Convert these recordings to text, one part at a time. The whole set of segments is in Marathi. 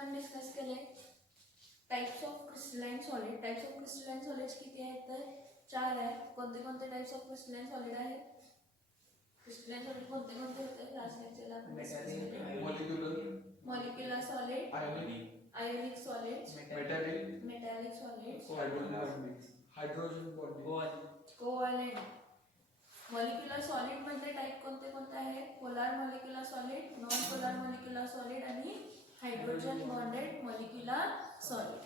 आपण डिस्कस केले types of crystalline solid. Types of crystalline solids किती आहेत तर 4 आहेत. कोणते कोणते टाइप्स ऑफ क्रिस्टलाइन सॉलिड आहेत? क्रिस्टलाइन सॉलिड कोणते कोणते होते लास्ट लेक्चरला आपण डिस्कस केले? Molecular solid, ionic solids, metallic solids, hydrogen bond, covalent. Molecular solid मध्ये टाइप कोणते कोणते आहेत? Polar molecular solid, non polar molecular solid आणि हायड्रोजन बॉन्डेड मॉलिक्युलर सॉलिड.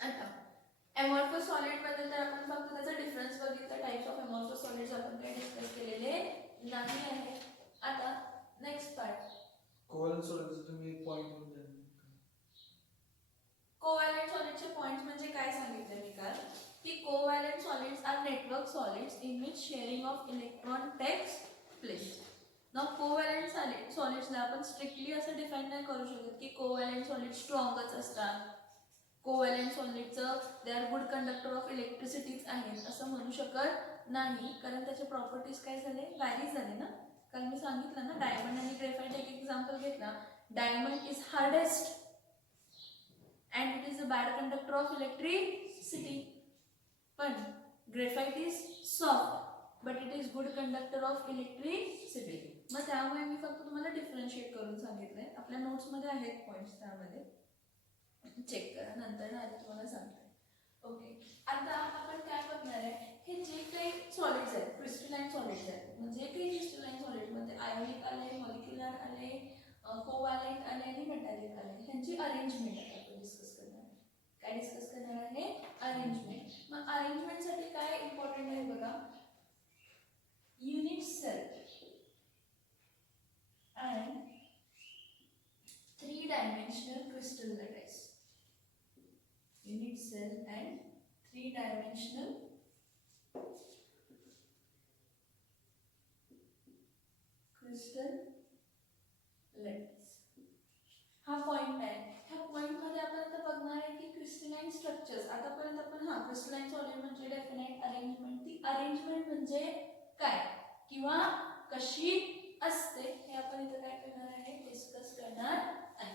आता अमॉर्फस सॉलिड मध्ये तर आपण फक्त त्याचा डिफरन्स बघितला. टाइप्स ऑफ अमॉर्फस सॉलिड्स आपण काही डिस्कस केलेले नाही आहे. आता नेक्स्ट पार्ट कोव्हॅलेंट सॉलिडचे तुम्ही पॉइंट म्हणून द्या. कोव्हॅलेंट सॉलिडचे पॉइंट्स म्हणजे काय सांगितले मी काल की covalent solids are network solids in which sharing of electron takes place. ना कोव्हॅलेंट सॉलिड्सला आपण स्ट्रिक्टली असं डिफाईन नाही करू शकत की कोव्हॅलेंट सॉलिड स्ट्रॉंगच असतात, कोव्हॅलेंट सॉलिडचं they are good conductor of electricities आहेत असं म्हणू शकत नाही. कारण त्याचे प्रॉपर्टीज काय झाले, व्हॅरी झाले ना. काल मी सांगितलं ना, डायमंड आणि ग्रेफाइट एक एक्झाम्पल घेतला. Diamond is hardest and it is a bad conductor of electricity, पण graphite is soft but it is good conductor of electricity. मग त्यामुळे मी फक्त तुम्हाला डिफरन्शिएट करून सांगितलंय. आपल्या नोट्स मध्ये आहेत पॉइंट्स, त्यामध्ये चेक करा, नंतर आधी तुम्हाला सांगते. ओके, आता आपण काय बघणार आहे, हे जे काही सॉलिड्स आहेत क्रिस्टलाइन सॉलिड्स आहेत, म्हणजे काही क्रिस्टलाइन सॉलिड मध्ये आयोनिक आले, मॉलिक्युलर आले, कोव्हॅलेंट आले आणि मेटॅलिक आले, ह्यांची अरेंजमेंट आपण डिस्कस करणार आहे. काय डिस्कस करणार आहे? अरेंजमेंट. मग अरेंजमेंट साठी काय इम्पॉर्टंट आहे बघा, unit cell and 3 dimensional crystal lattice. Unit cell and 3 dimensional crystal lattice. हा पॉइंट आहे. ह्या पॉइंट मध्ये आपण आता बघणार आहे की क्रिस्टलाइन स्ट्रक्चर्स. आतापर्यंत आपण क्रिस्टलाइन सॉलिड म्हणजे डेफिनेट अरेंजमेंट, ती अरेंजमेंट म्हणजे काय किंवा कशी असते हे आपण इथे काय करणार आहे, डिस्कस करणार आहे.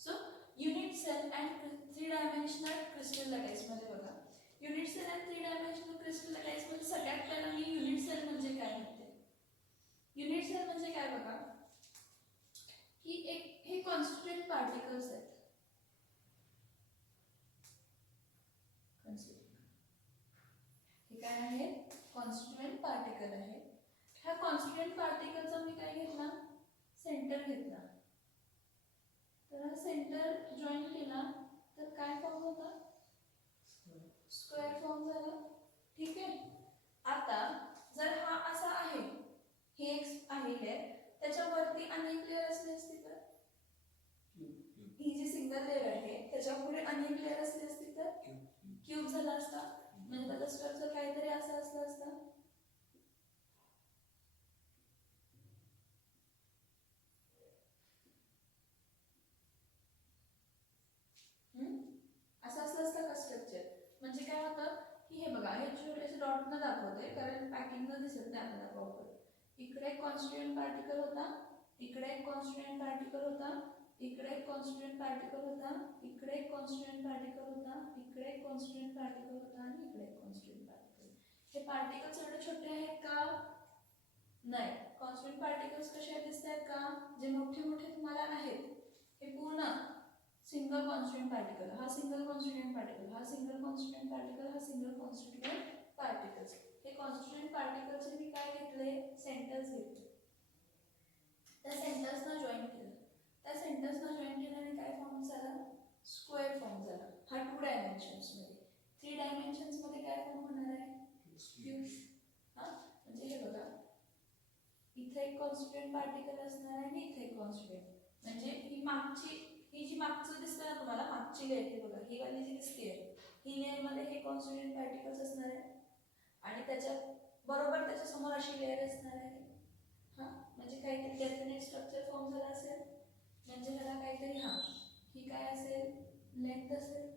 So unit cell and 3 dimensional crystal lattice मध्ये बघा, unit cell and 3 dimensional crystal lattice मध्ये सगळ्यात पहिला मी युनिट सेल म्हणजे काय म्हणते. युनिट सेल म्हणजे काय बघा, की एक हे कॉन्स्टिट्यूएंट पार्टिकल्स आहेत. हे काय आहे, कॉन्स्टिट्यूएंट पार्टिकल आहे. ह्या कॉन्स्टिट्यूएंट पार्टिकलचा मी काय घेतला, सेंटर घेतला. तर हा सेंटर जॉईन केला तर काय फॉर्म होता, स्क्वेअर फॉर्म झाला. ठीक आहे. आता जर हा असा आहे, हे एक आहे, त्याच्यावरती अनेक लेयर असले असते तर, ही जी सिंगल लेयर आहे त्याच्या पुढे अनेक लेयर असले असते तर क्यूब झाला असता. म्हणजे त्याचा स्ट्रक्चर काहीतरी असं असलं असतं. असं असलं असतं का स्ट्रक्चर. म्हणजे काय होतं की हे बघा, हे छोटेसे डॉट न दाखवते कारण पॅकिंग न दिसत नाही आपल्याला प्रॉपर. इकडे एक कॉन्स्टिट्यूएंट पार्टिकल होता, इकडे एक कॉन्स्टिट्यूएंट पार्टिकल होता, इकडे एक कॉन्स्टिट्यूएंट पार्टिकल होता, इकडे एक कॉन्स्टिट्यूएंट पार्टिकल होता, इकडे एक कॉन्स्टिट्यूएंट पार्टिकल होता आणि इकडे एक कॉन्स्टिट्यूएंट पार्टिकल. हे पार्टिकल्स एवढे छोटे आहेत का? नाही. कॉन्स्टिट्यूएंट पार्टिकल्स कसे दिसतात का? जे मोठे मोठे तुम्हाला आहेत हे पूर्ण सिंगल कॉन्स्टिट्यूएंट पार्टिकल, हा सिंगल कॉन्स्टिट्यूएंट पार्टिकल, हा सिंगल कॉन्स्टिट्यूएंट पार्टिकल, हा सिंगल कॉन्स्टिट्यूएंट पार्टिकल्स. हे कॉन्स्टिट्यूएंट पार्टिकल्सचे मी काय घेतले, सेंटर्स घेतले. त्या सेंटर्सना जॉईन केलं. त्या सेंटर्सना जॉईन केल्याने काय फॉर्म झाला, स्क्वेअर फॉर्म झाला. हा 2 डायमेन्शन्स मध्ये. 3 डायमेन्शन्स मध्ये काय फॉर्म होणार आहे, क्यूब. हा म्हणजे हे बघा, इथे एक कॉन्स्टिट्यूएंट पार्टिकल असणार आहे आणि इथे एक कॉन्स्टिट्यूएंट. म्हणजे ही जी मागचं दिसतं ना तुम्हाला, मागची लेअर ती बघा, ही वाली जी दिसते ही लेअर मध्ये हे कॉन्स्टिट्यूएंट पार्टिकल्स असणार आहे आणि त्याच्या बरोबर त्याच्या समोर अशी लेअर असणार आहे. हा म्हणजे काहीतरी डेफिनेट स्ट्रक्चर फॉर्म झाला असेल. म्हणजे ह्याला काहीतरी, हा ही काय असेल, लेंथ असेल,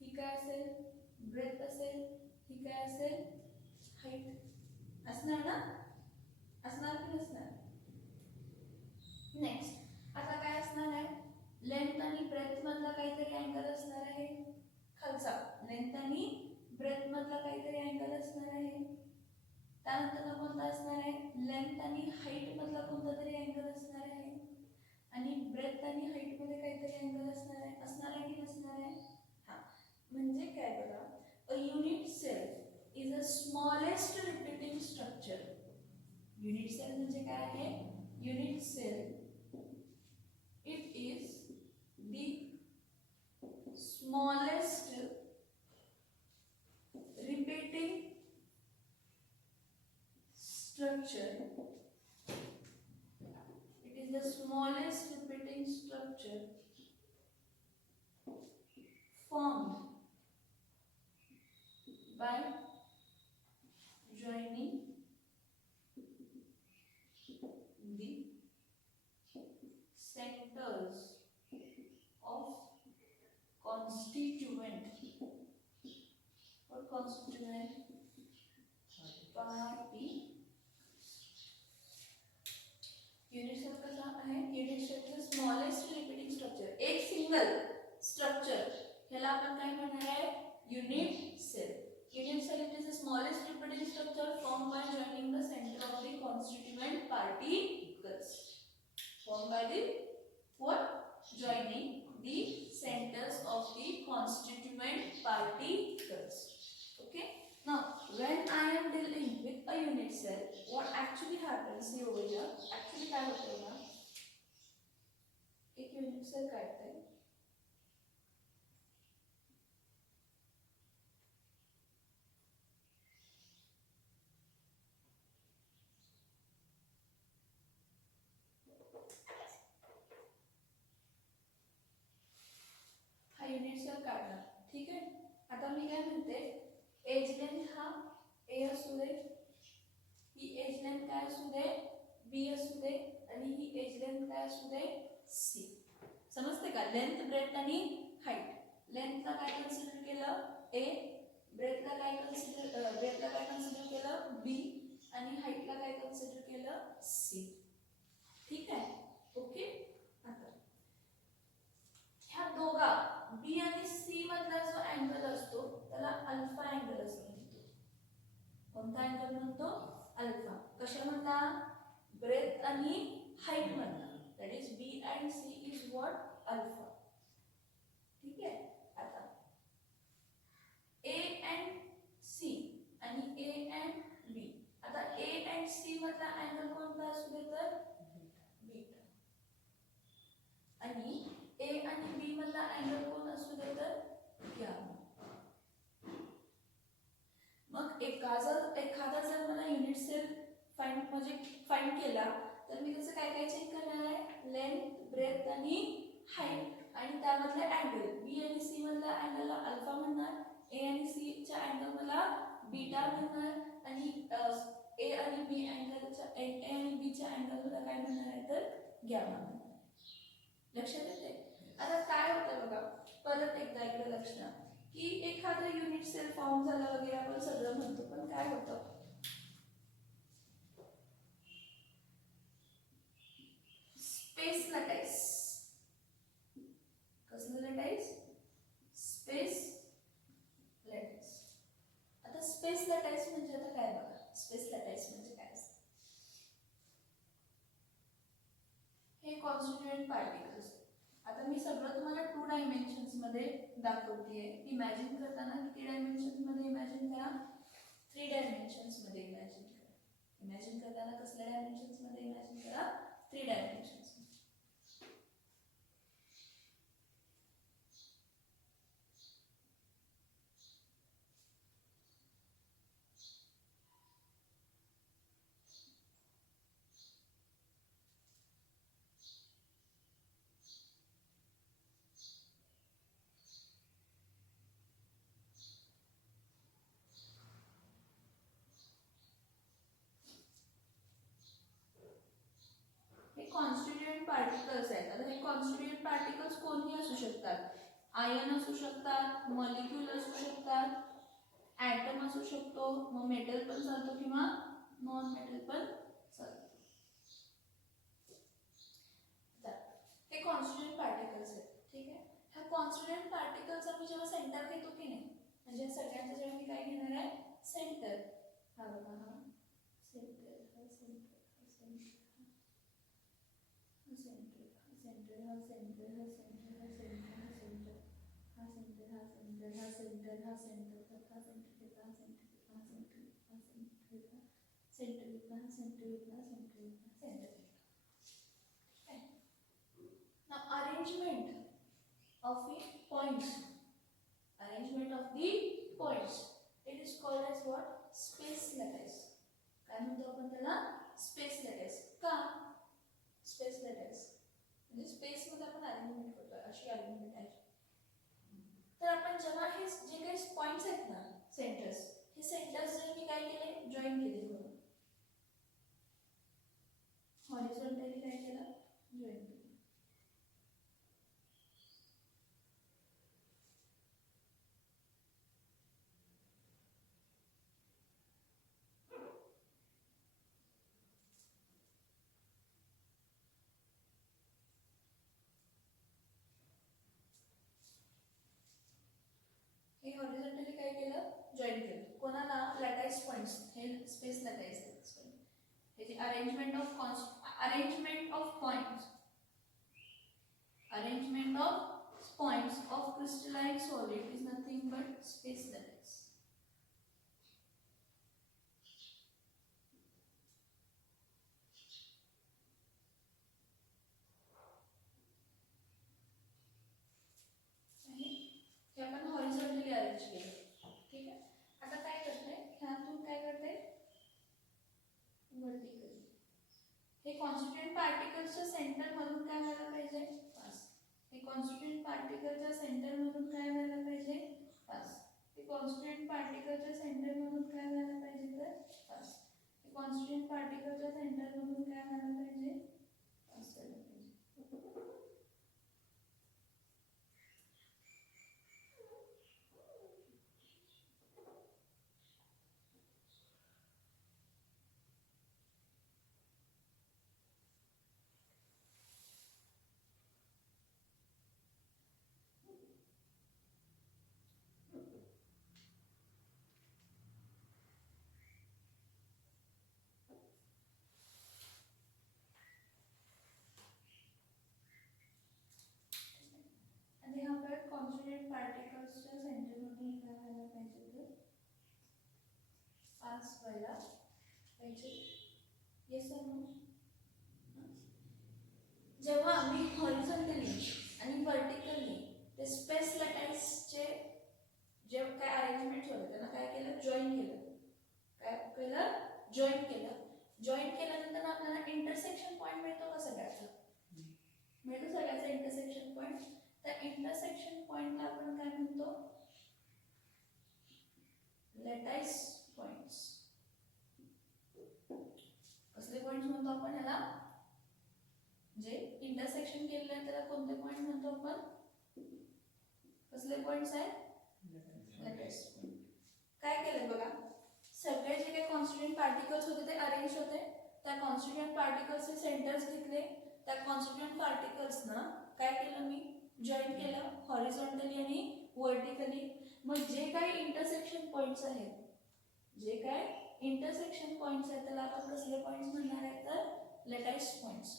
ही काय असेल, ब्रेथ असेल, ही काय असेल, हाईट असणार ना, असणार की नसणार. नेक्स्ट आता काय असणार आहे, लेंथ असणार आहे. त्यानंतर कोणता असणार आहे, लेंथ आणि हाईट मधला कोणता तरी अँगल असणार आहे. आणि ब्रेथ आणि हाईट मध्ये काहीतरी अँगल असणार आहे की नसणार आहे. हा म्हणजे काय बघा, a unit cell is a smallest repeating structure. Unit cell म्हणजे काय आहे, unit cell it is the smallest repeating structure. It is the smallest repeating structure formed by joining the centers of constituent or constituent party. Unit cell कसा आहे, युनिट सेलचं स्मॉलेस्ट रिपीटिंग स्ट्रक्चर, एक सिंगल स्ट्रक्चर, ह्याला आपण काय म्हणणार आहे, unit cell. Unit cell it is the smallest repeating structure form by joining the centre of the constituent particles. Form by the what, joining the centers of the constituent particles. Okay, now when I am dealing with a unit cell, what actually happens here over here, actually काय होतं ना, एक युनिट सेल काढते, हा युनिट सेल काढला. ठीक आहे, आता मी काय म्हणते, एज लेंथ हा ए असू दे, ही एज लेंथ काय असू दे, बी असू दे, आणि ही एज लेंथ काय असू दे, सी. समजते का, लेंथ, ब्रेथ आणि हाईट. लेंथला काय कन्सिडर केलं, ए, ब्रेथला काय कन्सिडर केलं, बी, आणि हाईटला काय कन्सिडर केलं, सी. ठीक आहे, ओके. आता ह्या दोघा बी आणि सी मधला जो अँगल असतो त्याला अल्फा अँगल असं म्हणतो. कोणता अँगल म्हणतो, अल्फा. कशामधला, ब्रेथ आणि हाईट मधला, that is b and c is what, alpha. ठीक आहे, आता ए अँड सी आणि ए अँड बी. आता ए अँड सी मधला अँगल कोणता असू दे तर बीटा, आणि ए आणि बी मधला अँगल कोण असू दे तर गॅमा. मग एखादा जर मला युनिट सेल फाइंड केला तर मी त्याचं काय काय चेक करणार आहे, लेंथ, ब्रेथ आणि हाईट, आणि त्यामधले अँगल. बी आणि सी मधला अँगलला अल्फा म्हणणार, ए आणि सी च्या अँगल मला बीटा म्हणणार, आणि ए आणि बी च्या अँगलला काय म्हणणार आहे तर गॅमा म्हणणार. लक्षात येते. आता काय होतं बघा, परत एकदा इकडे लक्ष द्या की एखादं युनिट सेल फॉर्म झालं वगैरे आपण सगळं म्हणतो, पण काय होतं, स्पेस लॅटाईस. कसलं लॅटाईस, स्पेस लॅटाईस. आता स्पेस लॅटाईस म्हणजे आता काय बघा, स्पेस लॅटाईस म्हणजे काय असतं, हे कॉन्स्टिट्यूएंट पार्टिकल्स. आता मी सगळं तुम्हाला 2 डायमेन्शन्स मध्ये दाखवतेय. इमॅजिन करताना किती डायमेन्शन्स मध्ये इमॅजिन करा, 3 डायमेन्शन्स मध्ये इमॅजिन करा. इमॅजिन करताना कसल्या डायमेन्शन्स मध्ये इमॅजिन करा, 3 डायमेन्शन्स. कॉन्स्टिट्यूएंट पार्टिकल्स आहेत. आता हे कॉन्स्टिट्यूएंट पार्टिकल्स कोणीही असू शकतात, आयन असू शकतात, मॉलिक्यूल असू शकतात, ॲटम असू शकतो, मग मेटल पण चालतो किंवा नॉन मेटल पण चालतो. हे कॉन्स्टिट्यूएंट पार्टिकल्स आहेत. ठीक आहे, ह्या कॉन्स्टिट्यूएंट पार्टिकल्सचा मी जेव्हा सेंटर घेतो की नाही, म्हणजे सगळ्यांच्या जेव्हा मी काय घेणार आहे, सेंटर, हा बघा हा सेंटर, हा सेंटर, हा सेंटर, हा सेंटर, हा सेंटर, हा सेंटर, हा सेंटर, हा सेंटर, हा सेंटर, हा सेंटर, हा सेंटर, हा सेंटर, हा सेंटर, हा सेंटर, हा सेंटर, हा सेंटर, हा सेंटर, सेंटर, हा सेंटर, हा centre, centre. Now arrangement of the points. Arrangement of the points. It is called as what? Space lattice. काय म्हणतो आपण त्याला? Space lattice. का? Space lattice. म्हणजे स्पेस मध्ये आपण अरेंजमेंट करतो अशी अरेंजमेंट आहे. तर आपण जेव्हा हे जे काही पॉइंट्स आहेत ना सेंटर्स, हे सेंटर्स जर मी काय केले जॉईन केले म्हणून हॉरिझॉन्टली काय केलं जॉईन केलं. हे हॉरिझॉन्टली काय केलं जॉईन केलं. कोणाला? Lattice points. हे स्पेस लॅटाईस आहेत. हे जे arrangement of points of crystalline solid is nothing but space lattice. हे आपण हॉरिझॉन्टली अरेंज केलं. ठीक आहे. आता काय करते ह्यातून काय करते वर्टिकली. हे कॉन्स्टिट्यूएंट पार्टिकल्सच्या सेंटर मधून काय व्हायला पाहिजे पास. हे कॉन्स्टिट्यूएंट पार्टिकलच्या सेंटर मधून काय व्हायला पाहिजे पास. हे कॉन्स्टिट्यूएंट पार्टिकलच्या सेंटर मधून काय व्हायला पाहिजे तर पास. हे कॉन्स्टिट्यूएंट पार्टिकलच्या सेंटर मधून काय व्हायला पाहिजे पास व्हायला पाहिजे. आणि यहाँ पर कॉन्स्टिट्यूएंट पार्टिकल्सच्या सेंटर मधून काय व्हायला पाहिजे तर पास व्हायला पाहिजे. Yes sir no. जेव्हा आम्ही हॉरिझॉन्टली आणि वर्टिकली ते स्पेस लॅटाईसचे जे काय अरेंजमेंट होते त्यांना काय केलं जॉईन केलं. काय केलं जॉईन केलं. जॉईन केल्यानंतर आपल्याला इंटरसेक्शन पॉइंट मिळतो का सगळ्याचा मिळतो सगळ्याचा इंटरसेक्शन पॉइंट. त्या इंटरसेक्शन पॉइंटला आपण काय म्हणतो लॅटाईस पॉइंट्स. कसले पॉइंट्स म्हणतो आपण ह्याला जे इंटरसेक्शन केलेले आहे त्याला कोणते पॉइंट म्हणतो आपण कसले पॉइंट्स आहेत लॅटाईस पॉइंट. काय केलं बघा सगळे जे काही कॉन्स्टिट्यूएंट पार्टिकल्स होते ते अरेंज होते. त्या कॉन्स्टिट्यूएंट पार्टिकल्सचे सेंटर्स घेतले. त्या कॉन्स्टिट्यूएंट पार्टिकल्सना काय केलं मी जॉईन केलं हॉरिझॉन्टली आणि वर्टिकली. मग जे काही इंटरसेक्शन पॉइंट्स आहेत जे काय इंटरसेक्शन पॉइंट्स आहेत त्याला आपण कसले पॉइंट्स म्हणणार आहे तर लॅटाईस पॉइंट्स.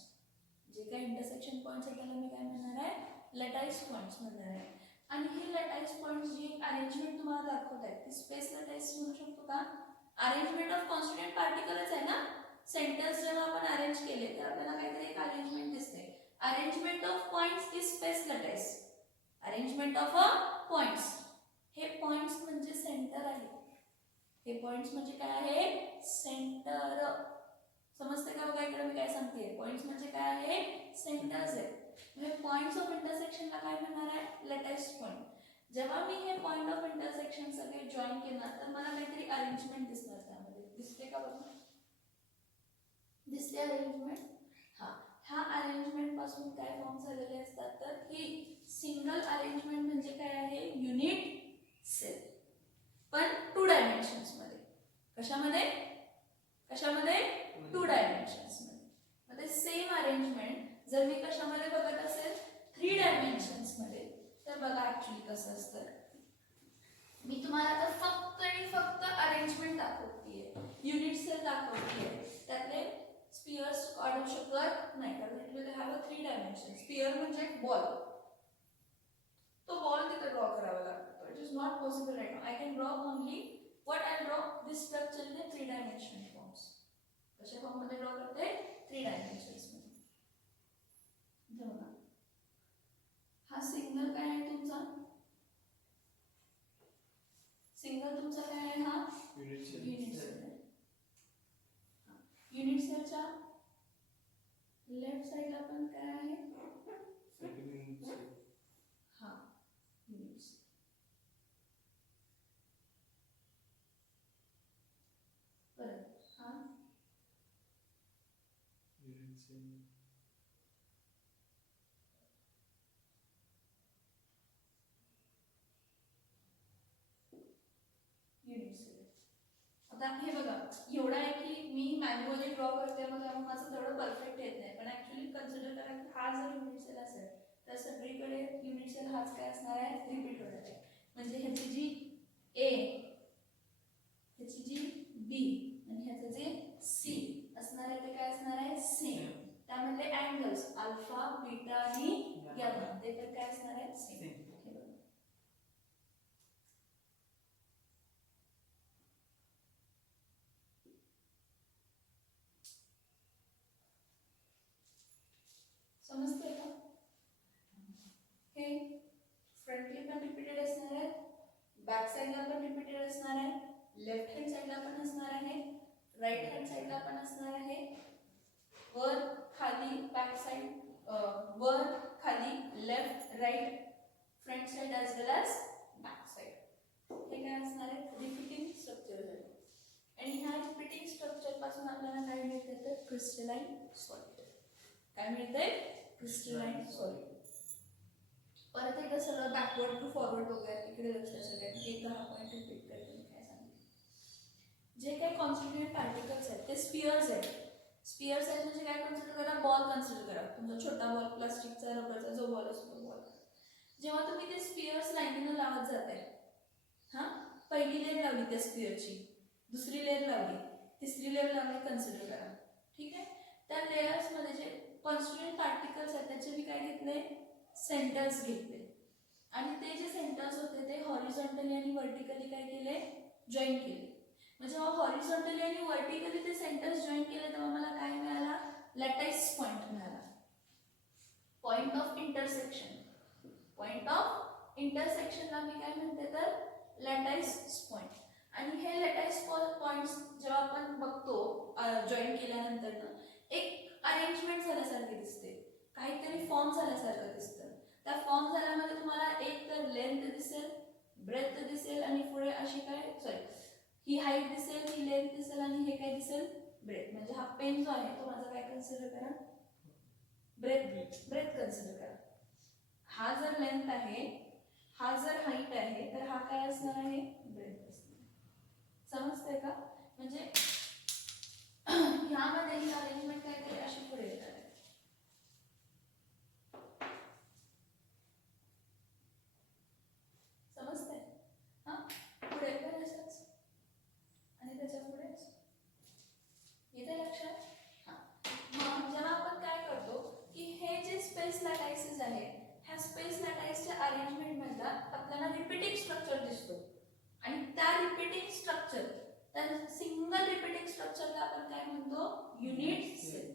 जे काही इंटरसेक्शन पॉइंट्स आहेत त्याला मी काय म्हणणार आहे लॅटाईस पॉइंट्स म्हणणार आहे. आणि हे लॅटाईस पॉइंट्स जी अरेंजमेंट तुम्हाला दाखवत आहेत ती स्पेस लॅटाईस म्हणू शकतो का. अरेंजमेंट ऑफ कॉन्स्टिट्यूएंट पार्टिकल्स आहे ना. सेंटर्स जेव्हा आपण अरेंज केले तर आपल्याला काहीतरी एक अरेंजमेंट दिसते. Arrangement of points is space lattice. Arrangement of points. हे पॉइंट्स म्हणजे सेंटर आहे. हे पॉइंट्स म्हणजे काय आहे सेंटर. समजते का बघा इकडे मी काय सांगते. पॉइंट्स म्हणजे काय आहे सेंटर्स आहेत. म्हणजे पॉइंट्स ऑफ इंटरसेक्शनला काय म्हणणार आहे लॅटाईस पॉइंट. जेव्हा मी हे पॉइंट ऑफ इंटरसेक्शन सगळे जॉईन केणार तर मला काहीतरी अरेंजमेंट दिसणार. त्यामध्ये दिसते का बघा दिसते अरेंजमेंट. ह्या अरेंजमेंट पासून काय फॉर्म झालेले असतात तर ही सिंगल अरेंजमेंट म्हणजे काय आहे युनिट सेल पण 2 डायमेन्शन्स मध्ये. कशामध्ये कशामध्ये 2 डायमेन्शन्स मध्ये. मध्ये सेम अरेंजमेंट जर मी कशामध्ये बघत असेल 3 डायमेन्शन्स मध्ये तर बघा ऍक्च्युअली कसं असतं. मी तुम्हाला आता फक्त आणि फक्त अरेंजमेंट दाखवतीये, युनिट सेल दाखवतीये. त्यातले स्पियर्स काढू शकत नाही कारण it will have a 3 dimension. Sphere म्हणजे बॉल, तो बॉल तिथे ड्रॉ करावा लागतो. It is not possible right now. I can draw only what I draw this structure in 3 dimension forms. कशा फॉर्म मध्ये ड्रॉ करते? 3 डायमेन्शन्स मध्ये. इथे बघा, हा सिग्नल काय आहे तुमचा? सिंगल तुमचा काय आहे? हा युनिट सेल. युनिट सेल आहे. युनिट सेलच्या लेफ्ट साइडला पण काय आहे? Second unit cell. हा युनिट सेल. परत हा युनिट सेल. Unit cell. आता हे बघा, एवढं आहे की मी मॅन्युअली ड्रॉ करते मग त्यामुळे माझं तेवढं परफेक्ट येत नाही. पण ऍक्च्युली कन्सिडर करा की हा जर युनिट सेल असेल तर सगळीकडे युनिट सेल हाच काय असणार आहे? रिपीट होणार आहे. म्हणजे ह्याची जी ए, ह्याची जी बी आणि ह्याचं जे सी असणार आहे ते काय असणार आहे? सेम. त्यामध्ये अँगल्स अल्फा, बीटा आणि गॅमा ते पण काय असणार आहे? सेम. समजतंय का? हे फ्रंटली पण रिपीटेड असणार आहे, बॅक साइडला पण रिपीटेड असणार आहे, लेफ्ट हँड साइडला पण असणार आहे, राइट हँड साइडला पण असणार आहे, वर खाली बॅक साइड, वर खाली left right front side as well as back side. हे काय असणार आहे? रिपीटिंग स्ट्रक्चर आहे. आणि ह्या रिपीटिंग स्ट्रक्चर पासून आपल्याला काय मिळते? तर क्रिस्टलाइन सॉलिड. काय मिळते? Crystalline solid. परत एकदा सगळं बॅकवर्ड टू फॉरवर्ड बघूया. इकडे लक्ष सगळ्यांनी एकदा हा पॉइंट रिपीट करते. मी काय सांगितलं, जे काही कॉन्स्टिट्यूएंट पार्टिकल्स आहेत ते स्पियर्स आहेत. स्पियर्स आहेत म्हणजे काय कन्सिडर करा? बॉल कन्सिडर करा. तुमचा छोटा बॉल, प्लास्टिकचा, रबरचा जो बॉल असतो बॉल. जेव्हा तुम्ही ते स्पियर्स लाईनीनं लावत जाताय, हा पहिली लेअर लावली त्या स्पियरची, दुसरी लेअर लावली, तिसरी लेअर लावली, कन्सिडर करा. ठीक आहे. त्या लेयर्स मध्ये जे कॉन्स्टिट्यूएंट पार्टिकल्स आहेत त्याचे मी काय घेतले? सेंटर्स घेतले. आणि ते जे सेंटर्स होते ते हॉरिझॉन्टली आणि वर्टिकली काय केले? जॉईन केले. म्हणजे जेव्हा हॉरिझॉन्टली आणि वर्टिकली ते सेंटर्स जॉईन केले तेव्हा मला काय मिळाला? लॅटाईस पॉइंट मिळाला. Point of intersection. Point of इंटरसेक्शनला मी काय म्हणते? तर लॅटाईस पॉइंट. आणि हे लॅटाईस पॉइंट्स जेव्हा आपण बघतो जॉईन केल्यानंतर एक अरेंजमेंट झाल्यासारखी दिसते, काहीतरी फॉर्म झाल्यासारखं दिसतं. त्या फॉर्म झाल्यामध्ये तुम्हाला एक तर लेंथ दिसेल, ब्रेथ दिसेल आणि पुढे अशी काय ही हाईट दिसेल, ही लेंथ दिसेल आणि हे काय दिसेल? ब्रेथ. म्हणजे हा पेन जो आहे तो माझा काय कन्सिडर करा? ब्रेथ कन्सिडर करा. हा जर लेंथ आहे, हा जर हाईट आहे तर हा काय असणार आहे? ब्रेथ असणार. समजतंय का? म्हणजे ह्यामध्ये ही अरेंजमेंट काहीतरी अशी पुढे येणार आहे. समजतंय? हा पुढे पण असंच आणि त्याच्या पुढेच. येते लक्षात? हा. मग जेव्हा आपण काय करतो की हे जे स्पेस लॅटाइसेस आहेत, ह्या स्पेस लॅटाइसच्या अरेंजमेंट मधला आपल्याला रिपीटिंग स्ट्रक्चर दिसतो. आणि त्या रिपीटिंग स्ट्रक्चर, त्या सिंगल रिपीटिंग स्ट्रक्चरला आपण काय म्हणतो? Unit cell.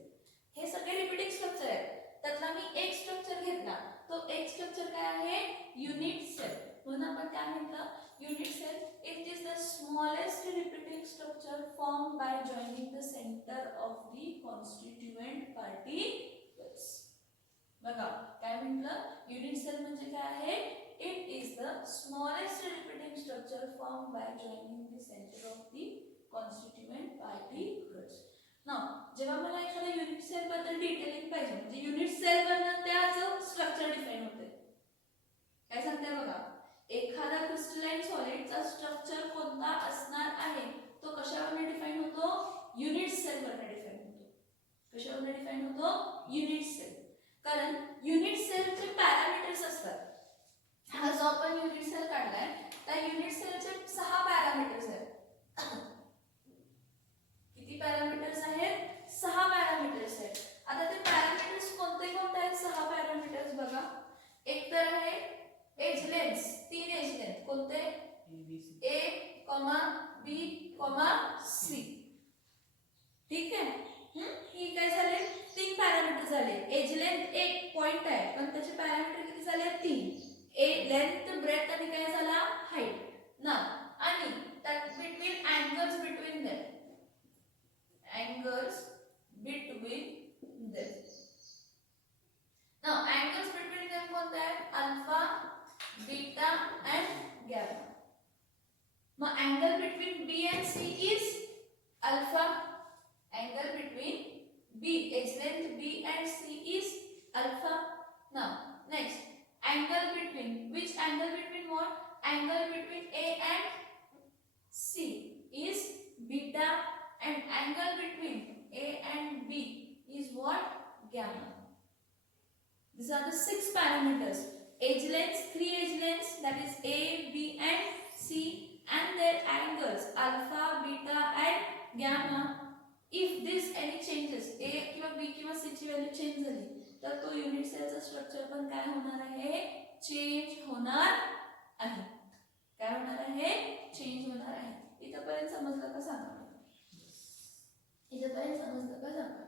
हे सगळे रिपीटिंग स्ट्रक्चर आहेत. त्यातला मी एक स्ट्रक्चर घेतला, तो एक स्ट्रक्चर काय आहे? Unit cell. म्हणून आपण काय म्हटलं? Unit cell it is the smallest repeating structure form by joining the centre of the constituent particles. बघा काय म्हटलं? युनिट सेल म्हणजे काय आहे? It is the smallest repeating structure form by joining the centre of the constituent particles. Now जेव्हा मला एखाद्या युनिट सेल बद्दल डिटेलिंग पाहिजे, म्हणजे युनिट सेल बनणं त्याचं स्ट्रक्चर डिफाइन होते. काय सांगते बघा, एखादा क्रिस्टलाइन सॉलिडचा स्ट्रक्चर कोणता असणार आहे तो कशावर डिफाइन होतो? युनिट सेलवर डिफाइन होतो. कशावर डिफाइन होतो? Unit cell. कारण युनिट सेलचे पॅरामीटर्स असतात. हा जो आपण युनिट सेल काढलाय त्या युनिट सेलचे 6 पॅरामीटर्स आहेत. किती पॅरामीटर्स आहेत? 6 पॅरामीटर्स आहेत. आता ते पॅरामीटर्स कोणते कोणते आहेत? 6 पॅरामीटर्स बघा. एक तर आहे एज लेंथ, 3 एज लेंथ. कोणते? A, B, C. ठीक आहे. ही काय झाले? 3 पॅरामीटर झाले. एज लेंथ एक पॉइंट आहे पण त्याचे पॅरामीटर किती झाले? 3. ए लेंथ, ब्रेथ आणि काय झाला? हाईट. ना आणि त्यात between angles between them. Angles between them. Now angles between them कोणते आहेत? Alpha, beta and gamma. मग angle between B and C is alpha. Angle between B, edge length B and C is alpha. Now next, angle between, which angle between what? Angle between A and C is beta. And angle between A and B is what? Gamma. These are the 6 parameters. Edge lengths, 3 edge lengths, that is A, B and C, and their angles alpha, beta and gamma. If this any changes, A किंवा B किंवा C ची व्हॅल्यू चेंज झाली तर तो युनिट सेलचा स्ट्रक्चर पण काय होणार आहे? चेंज होणार आहे. काय होणार आहे? चेंज होणार आहे. इथपर्यंत समजलं का सांगा? इथपर्यंत समजलं का सांगा?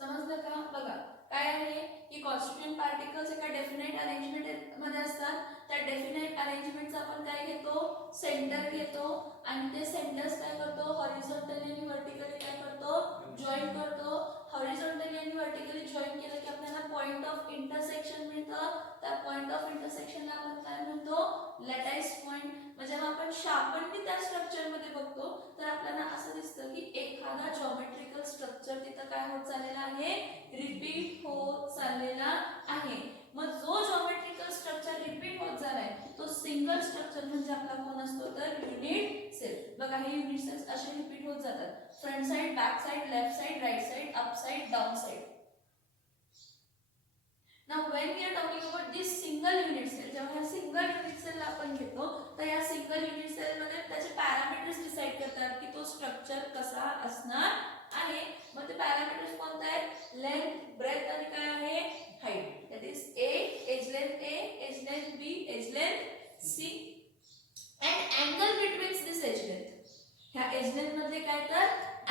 समजलं का? बघा काय आहे की कॉन्स्टिट्यूएंट पार्टिकल्स एका डेफिनेट अरेंजमेंट मध्ये असतात. त्या डेफिनेट अरेंजमेंटचा आपण काय घेतो? सेंटर घेतो आणि ते सेंटर्स काय करतो? हॉरिझॉन्टली आणि व्हर्टिकली काय करतो? जॉईन करतो. हॉरिझॉन्टली आणि व्हर्टिकली जॉईन केलं की आपल्याला पॉइंट ऑफ इंटरसेक्शन मिळतं. त्या पॉइंट ऑफ इंटरसेक्शनला आपण काय म्हणतो? Lattice point. म्हणजे जेव्हा आपण शार्पनली त्या स्ट्रक्चर मध्ये बघतो तर आपल्याला असं दिसतं की एखादा जॉमेट्रिकल स्ट्रक्चर तिथं काय होत चाललेला आहे? रिपीट होत चाललेला आहे. मग जो जॉमेट्रिकल स्ट्रक्चर रिपीट होत झालाय तो सिंगल स्ट्रक्चर म्हणजे आपला कोण असतो? तर युनिट सेल. बघा हे युनिट सेल्स असे रिपीट होत जातात. Front side, back side, left side, right side, up side, down side. Now when we are talking about this single unit cell, जेव्हा या सिंगल युनिट सेल आपण घेतो तर या सिंगल युनिट सेल मध्ये त्याचे पॅरामीटर्स डिसाइड करतात की तो स्ट्रक्चर कसा असणार आहे. मग ते पॅरामीटर्स कोणते आहेत? लेंथ, ब्रेथ आणि काय आहे? Height. That is A, edge length A, edge length B, edge length C and angle between this edge length. ह्या एज लेंथ मध्ये काय तर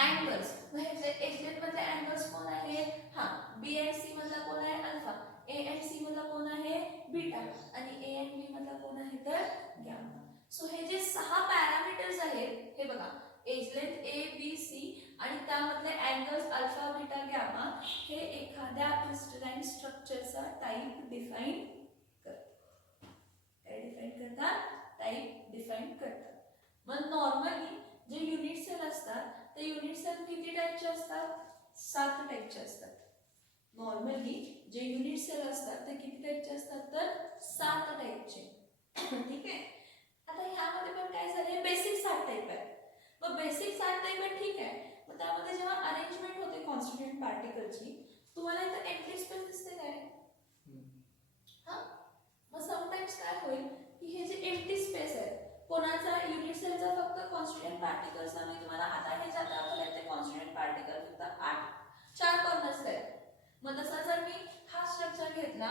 अँगल्स. म्हणजे एज लेंथ मध्ये अँगल्स कोण आहेत? हा B and C मधला कोण आहे? अल्फा. A and C मधला कोण आहे? बीटा. आणि A and B मधला कोण आहे? तर गॅमा. सो हे जे 6 पॅरामीटर्स आहेत हे बघा, edge length A, B, C आणि त्यामधले अँगल्स अल्फा, बीटा, गॅमा हे एखाद्या क्रिस्टलाइन स्ट्रक्चरचा टाइप डिफाइन करतात. काय डिफाइन करतात? टाइप डिफाइन करतात. मग नॉर्मली जे युनिट सेल असतात ते युनिट सेल किती टाइपचे असतात? 7 टाइपचे असतात. नॉर्मली जे युनिट सेल असतात ते किती टाइपचे असतात? तर 7 टाइपचे. ठीक आहे. आता ह्यामध्ये पण काय झाले? बेसिक 7 टाइप आहे. मग बेसिक 7 टाइप आहे ठीक आहे. मग त्यामध्ये जेव्हा अरेंजमेंट होते कॉन्स्टिट्यूएंट पार्टिकलची तुम्हाला इथं एम्प्टी स्पेस दिसते काय? हा मग समटाइम्स काय होईल की हे जे एम्प्टी स्पेस आहे कोणाचा युनिट सेलचा फक्त कॉन्स्टिट्यूएंट पार्टिकल्स आणि तुम्हाला आता हे ज्या दाखवले ते कॉन्स्टिट्यूएंट पार्टिकल फक्त 4 कॉर्नर्स आहेत. मग तसा जर मी हा स्ट्रक्चर घेतला,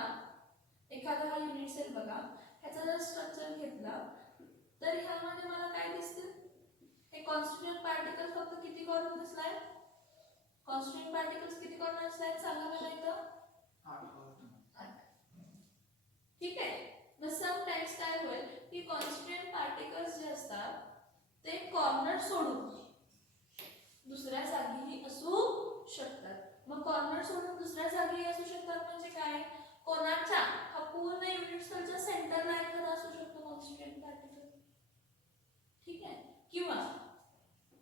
एखादा हा युनिट सेल बघा, ह्याचा जर स्ट्रक्चर घेतला तर ह्यामध्ये मला काय दिसते? हे कॉन्स्टिट्यूएंट पार्टिकल फक्त किती कॉर्नर दिसलाय? कॉन्स्टिट्यूएंट पार्टिकल्स किती कॉर्नर्स आहेत सांगा मला इथं? 8. ठीक आहे. मग समटाइम्स काय होईल की कॉन्स्टिट्यूएंट पार्टिकल्स जे असतात ते कॉर्नर सोडून दुसऱ्या जागीही असू शकतात. मग कॉर्नर सोडून दुसऱ्या जागी असू शकतात म्हणजे काय? कोणाच्या हा पूर्ण युनिट सेलच्या सेंटरला एखादा असू शकतो कॉन्स्टिट्यूएंट पार्टिकल. ठीक आहे. किंवा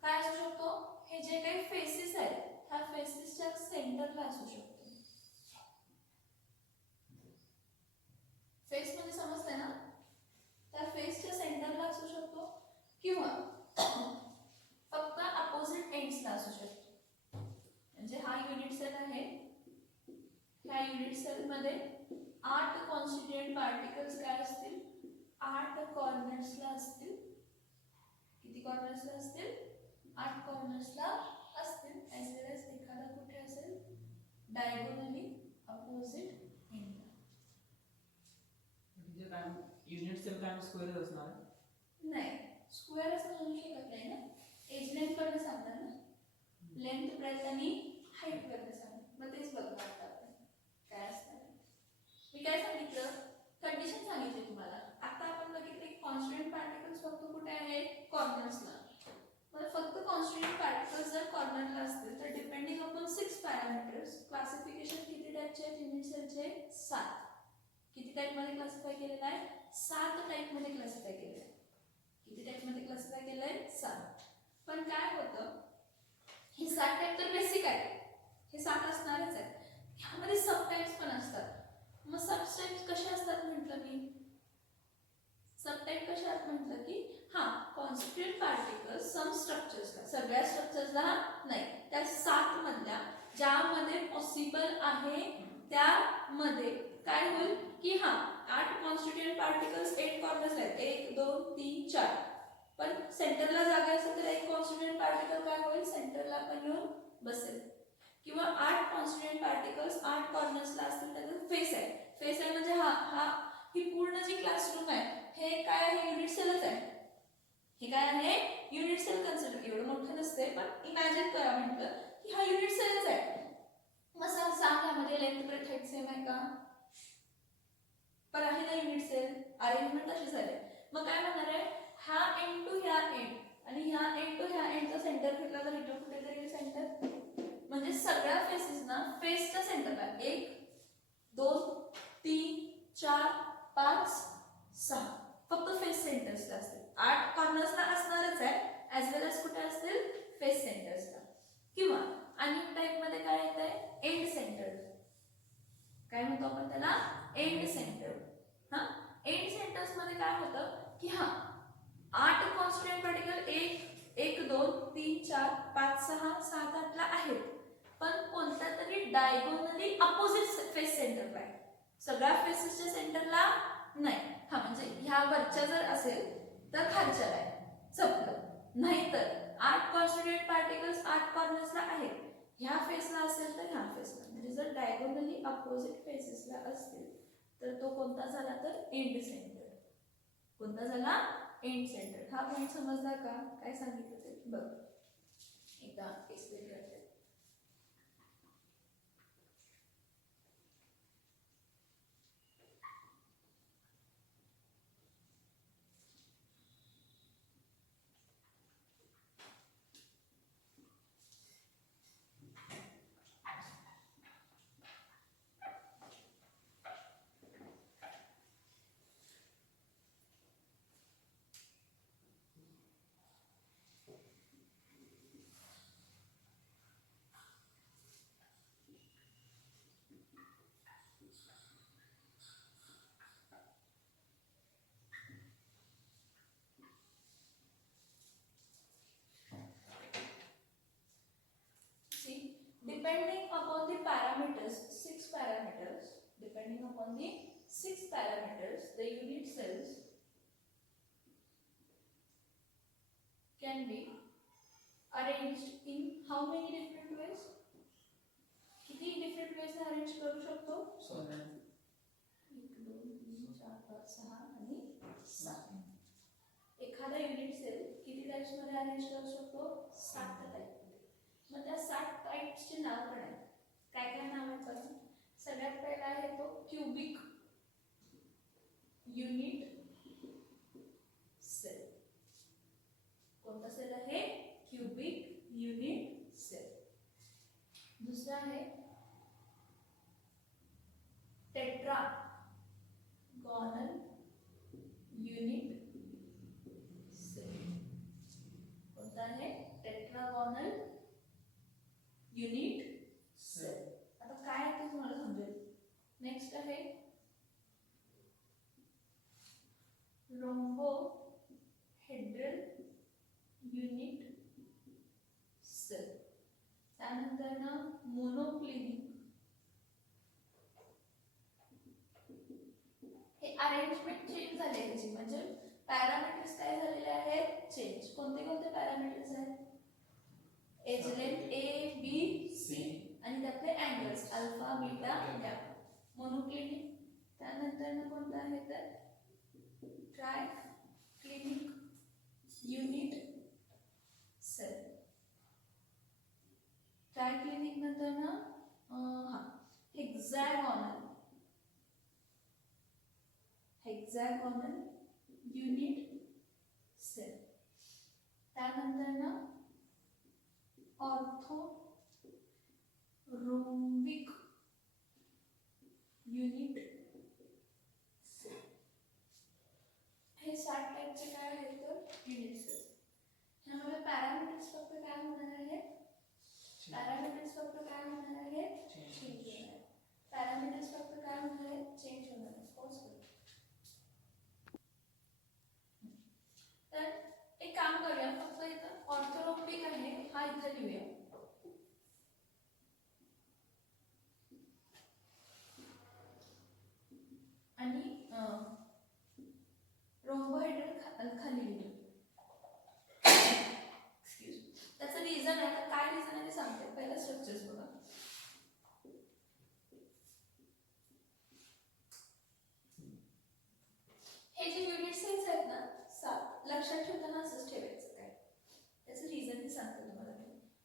काय असू शकतो? हे जे काही फेसेस आहेत ह्या फेसेसच्या सेंटरला असू शकतो. फेस म्हणजे समजतंय ना? त्या फेसच्या सेंटरला असू शकतो किंवा फक्त अपोजिट एंड्सला असू शकतो. म्हणजे हा युनिट सेल आहे. ह्या युनिट सेल मध्ये 8 कॉन्स्टिट्यूएंट पार्टिकल्स काय असतील? 8 कॉर्नर्सला असतील. किती कॉर्नर्सला असतील? 8 कॉर्नर्सला असतील. ॲज वेल एज एखादा कुठे असेल? डायगोनली अपोजिट एंडला. म्हणजे काय युनिट सेल काय स्क्वेअरच असणार आहे? नाही, स्क्वेअर असं म्हणू शकत नाही ना. एज लेंथ कडे सांगणार ना. लेंथ ब्रेथ आणि हाईट कडे सांगणार. मग तेच बघणार आता आपण काय असणार. मी काय सांगितलं? कंडिशन सांगितली तुम्हाला. आता आपण बघितले कॉन्स्टंट पार्टिकल्स फक्त कुठे आहेत? कॉर्नर्सला. मग फक्त कॉन्स्टंट पार्टिकल्स जर कॉर्नरला असतील तर डिपेंडिंग अपॉन 6 पॅरामीटर्स क्लासिफिकेशन किती टाइपचे आहेत युनिट सेलचे? 7. किती टाइप मध्ये क्लासिफाय केलेलं आहे? 7 टाइप मध्ये क्लासिफाय केलेलं आहे. किती टाइप मध्ये क्लासिफाय केलंय? 7. पण काय होतं, हे 7 टाइप तर बेसिक आहे, हे 7 असणारच आहे. ह्यामध्ये सब टाइप्स पण असतात. मग सब टाइप्स कशा असतात म्हटलं मी? सब टाइप कशा आहेत म्हटलं की कॉन्स्टिट्यूएंट पार्टिकल्स सम स्ट्रक्चर्सला, सगळ्या स्ट्रक्चर्सला नाही, त्या 7 मधल्या ज्यामध्ये पॉसिबल आहे त्यामध्ये काय होईल की 8 कॉन्स्टिट्यूएंट पार्टिकल्स 8 कॉर्नर्स आहेत. 1 2 3 4. पण सेंटरला जागा असेल तर एक कॉन्स्टिट्यूएंट पार्टिकल काय होईल? सेंटरला पण येऊन बसेल. किंवा 8 कॉन्स्टिट्यूएंट पार्टिकल्स 8 कॉर्नर्सला असतील, त्याचा फेस आहे. फेस आहे म्हणजे ही पूर्ण जी क्लासरूम आहे हे काय आहे? युनिट सेलच आहे. हे काय आहे? Unit cell consider. एवढं मोठं नसते पण इमॅजिन करा म्हटलं की हा युनिट सेलच आहे. मग सांग यामध्ये लेंथ ब्रेथ हाईट सेम आहे का? पण आहे ना युनिट सेल. अरेंजमेंट अशी झाली. मग काय म्हणणार आहे? हा एंड टू ह्या एंड आणि ह्या एंड टू ह्या एंडचा सेंटर घेतला तर इथं कुठेतरी येईल सेंटर. म्हणजे सगळ्या फेसेस ना फेसच्या सेंटरला 1 2 3 4 5 6 फक्त फेस सेंटर्सला असतील. 8 कॉर्नर्सला असणारच आहे, ॲज वेल एज कुठे असतील? फेस सेंटर्सला. किंवा आणि टाइप मध्ये काय येत आहे? End centre. काय म्हणतो आपण त्याला? End centre. एंड सेंटर्स मध्ये काय होतं की 8 कॉन्स्टंट पार्टिकल 1 2 3 4 5 6 7 8 ला आहेत, पण कोणत्या तरी डायगोनली अपोजिट फेस सेंटरला आहे. सगळ्या फेसेसच्या सेंटरला नाही. म्हणजे ह्या वरच्या जर असेल तर खालच्याला आहे, संपलं. नाहीतर 8 कॉन्स्टिट्यूएंट पार्टिकल्स 8 कॉर्नर्सला आहेत, ह्या फेसला असेल तर ह्या फेसला. म्हणजे जर डायगोनली अपोजिट फेसेसला असतील तर तो कोणता झाला? तर एंड सेंटर. कोणता झाला? End centre. हा पॉइंट समजला का? काय सांगितलं ते बघ एकदा एक्सप्लेन करते. Depending upon the parameters, 6 parameters, depending upon the 6 parameters, the unit cells can be arranged in how many different ways? किती different ways ने arrange करू शकतो? 1 2 3 4 5 6 आणि 7. एखादा युनिट सेल किती टाइप्स मध्ये अरेंज करू शकतो? 7 टाइप. मग त्या 7 टाइप्सचे नाव पण आहेत. काय काय नाव आहेत बघा. सगळ्यात पहिला आहे तो क्यूबिक युनिट सेल. कोणता सेल आहे? Cubic unit cell. दुसरा आहे टेट्रागोनल युनिट सेल. कोणता आहे? Tetragonal unit cell. आता काय आहे ते तुम्हाला समजेल. नेक्स्ट आहे रोम्बोहेड्रल युनिट सेल. त्यानंतर ना मोनोक्लिनिक. हे अरेंजमेंट चेंज झाली आहे त्याची, म्हणजे पॅरामीटर्स काय झालेले आहेत, चेंज. कोणते कोणते पॅरामीटर्स आहेत, edge length a b c आणि त्यातले angles alpha beta gamma. Monoclinic, त्यानंतर कोणतं आहे तर triclinic, unit cell. Triclinic नंतर ना हेक्सागोनल, हेक्सागोनल युनिट सेल. त्यानंतर ना ऑर्थो रोम्बिक युनिट सेल. हे 7 टाइपचे काय आहेत तर युनिट सेल. ह्यामध्ये पॅरामीटर्स फक्त काय होणार आहे, पॅरामीटर्स फक्त काय होणार आहे, चेंज होणार आहे. पॅरामीटर्स फक्त काय होणार आहे, चेंज होणार आहे. तर एक काम करूया, फक्त इथं ऑर्थोरोम्बिक आहे हा इथं लिहूया. आणि रोम्बोहेड्रल खाली लिहू. एक्सक्यूज, त्याचं रिझन आहे, तर काय रिझन आहे ते सांगते. पहिला स्ट्रक्चर्स बघा. हे जे युनिट सेल्स आहेत ना 7, लक्षात ठेवताना असंच ठेवायचं. काय त्याचं रिझन मी सांगते तुम्हाला.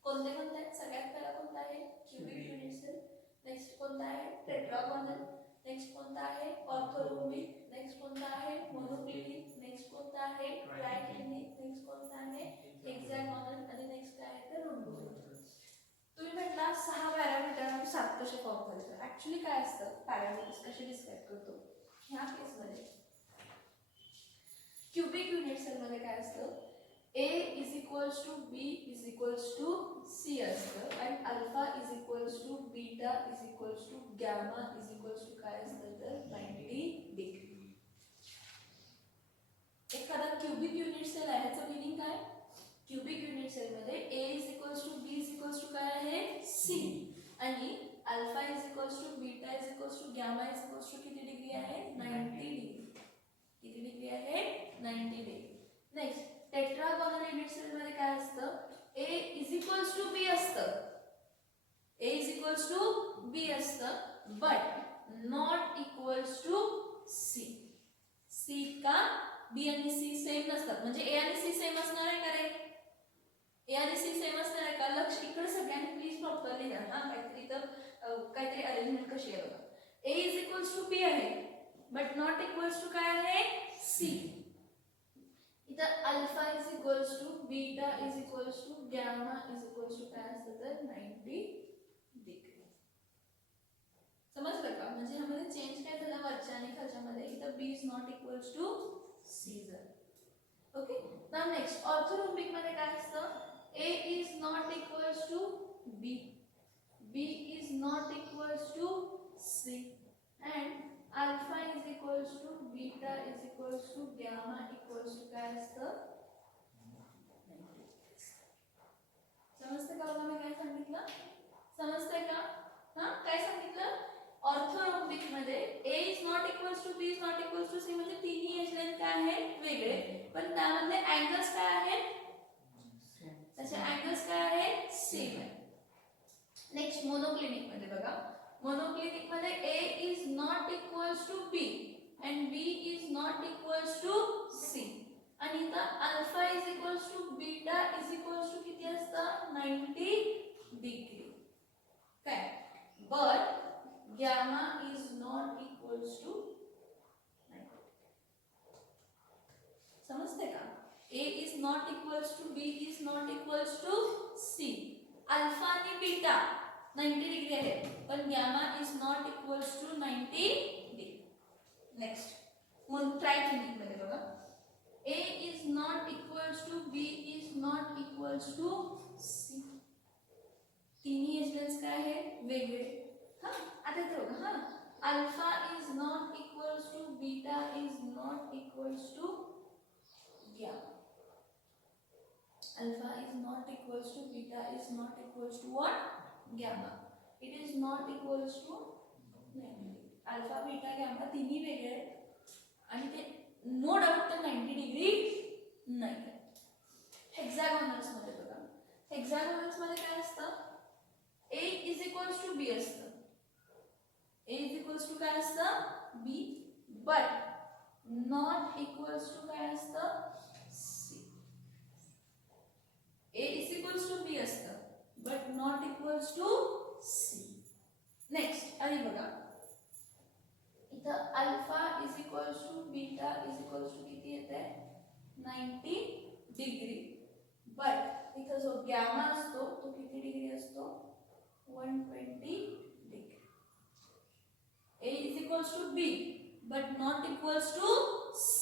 कोणते कोणते आहेत, सगळ्यात पहिला कोणता आहे क्यूबिक युनिट सेल, नेक्स्ट कोणता आहे टेट्रागोनल, नेक्स्ट कोणता आहे ऑर्थोरोम्बिक, नेक्स्ट कोणता आहे मोनोक्लिनिक, नेक्स्ट कोणता आहे ट्रायक्लिनिक, नेक्स्ट कोणता आहे हेक्सागोनल आणि नेक्स्ट काय आहे तर रोम्बोहेड्रल. तुम्ही म्हटला 6 पॅरामीटर आणि 7 कसे फॉर्म करायचे. ऍक्च्युली काय असतं, पॅरामीटर्स कसे डिस्क्राइब करतो. ह्या केसमध्ये क्यूबिक युनिट सेल मध्ये काय असतं, A is equals to B is equals to C असतं आणि alpha is equals to beta is equals to gamma is equals to काय असतं तर 90 डिग्री. एखादा क्यूबिक युनिट सेल आहे, ह्याचं मीनिंग काय, क्यूबिक युनिट सेल मध्ये A is equals to B is equals to काय आहे C आणि alpha is equals to beta is equals to gamma is equals to किती डिग्री आहे 90 डिग्री. किती डिग्री आहे 90 degree. Next tetragonal unit cell मध्ये काय असतं, A is equals to B असतं, A is equals to B असतं but not equals to C. C का B आणि C सेम नसतात, म्हणजे A आणि C सेम असणार आहे का रे, A आणि C सेम असणार आहे का. लक्ष इकडे सगळ्यांनी प्लीज प्रॉपरली द्या ना, काहीतरी तर काहीतरी अरेंजमेंट कशी आहे बघा. A is equals to B आहे but not equals to काय आहे C. इथं alpha is equals to beta is equals to gamma is equals to काय असतं तर 90 डिग्री. समजलं का, म्हणजे ह्यामध्ये चेंज काय झाला वरच्या आणि खालच्यामध्ये. इथं B is not equals to C झालं. ओके, नाउ नेक्स्ट ऑर्थोरोम्बिक मध्ये काय असतं, A is not equals to B, B is not equals to C and alpha is equals to beta is equals to gamma equals to काय असतं. समजतं का मला मी काय सांगितलं, समजतंय का. हा काय सांगितलं, ऑर्थोरोम्बिक मध्ये A is not equals to B is not equals to C म्हणजे तिन्ही एज लेंथ काय आहेत वेगळे, पण त्यामधले अँगल्स काय आहेत, त्याचे अँगल्स काय आहेत सेम आहे. नेक्स्ट मोनोक्लिनिक मध्ये बघा, मोनोक्लिनिक मध्ये A is not equals to B and B is not equals to C आणि इथं alpha is equals to beta is equals to किती असतं 90 डिग्री काय, but gamma is not equals to 90. समजते का. A is not equals to B is not equals to C. Alpha आणि बीटा 90 डिग्री आहे पण gamma is not equals to 90 degree. Next triclinic मध्ये बघा, A is not equals to B is not equals to C. तिन्ही एजलेंट्स काय आहेत वेगळे. हा आता इथे बघा, हा alpha is not equals to beta is not equals to gamma. Alpha is not equals to beta is not equals to what? Gamma. It is not equals to 90. Alpha, beta, gamma तिन्ही वेगळे आहेत आणि ते नो डाऊट ते 90 डिग्री नाही. हेक्सागोनल्स मध्ये बघा, हेक्सागोनल्स मध्ये काय असतं, A is equals to b असतं. A इज इक्वल्स टू काय असतं, b, but not equals to काय असतं, c. A is equals to b असतं but not equals to c. Next आणि बघा इथं alpha is equals to beta is equals to किती येते, 90 डिग्री. बट इथं जो गॅमा असतो तो किती डिग्री असतो, 120 degree. A is equals to B but not equals to C.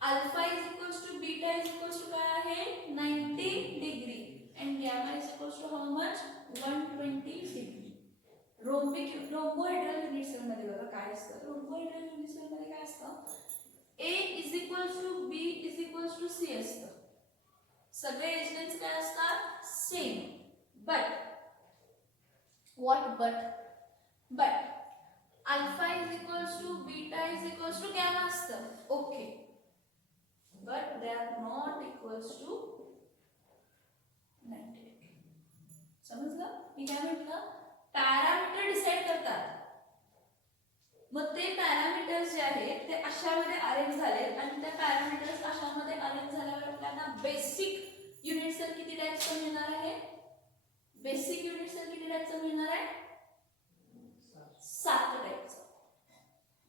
Alpha is equals to beta is equals to काय आहे, 90 degree and gamma is equals to how much, 120 degree. Rhombohedral unit cell मध्ये बघा काय असतं, रोम्बोहेड्रल युनिट सेल मध्ये काय असतं, A is equals to B is equals to C असतं. सगळे एजलेट्स काय असतात, same. But what but alpha is equals to beta is equals to gamma असतं. Okay, but they are not equals to 90 degree. समजलं मी काय म्हटलं, पॅरामीटर डिसाइड करतात. मग ते पॅरामीटर्स जे आहेत ते अशामध्ये अरेंज झालेत आणि त्या पॅरामीटर्स अशामध्ये अरेंज झाल्यावर आपल्याला बेसिक युनिट सेल किती टाइप्सचं मिळणार आहे, बेसिक युनिट सेल किती टाइप्सचं मिळणार आहे, 7 टाइपचं.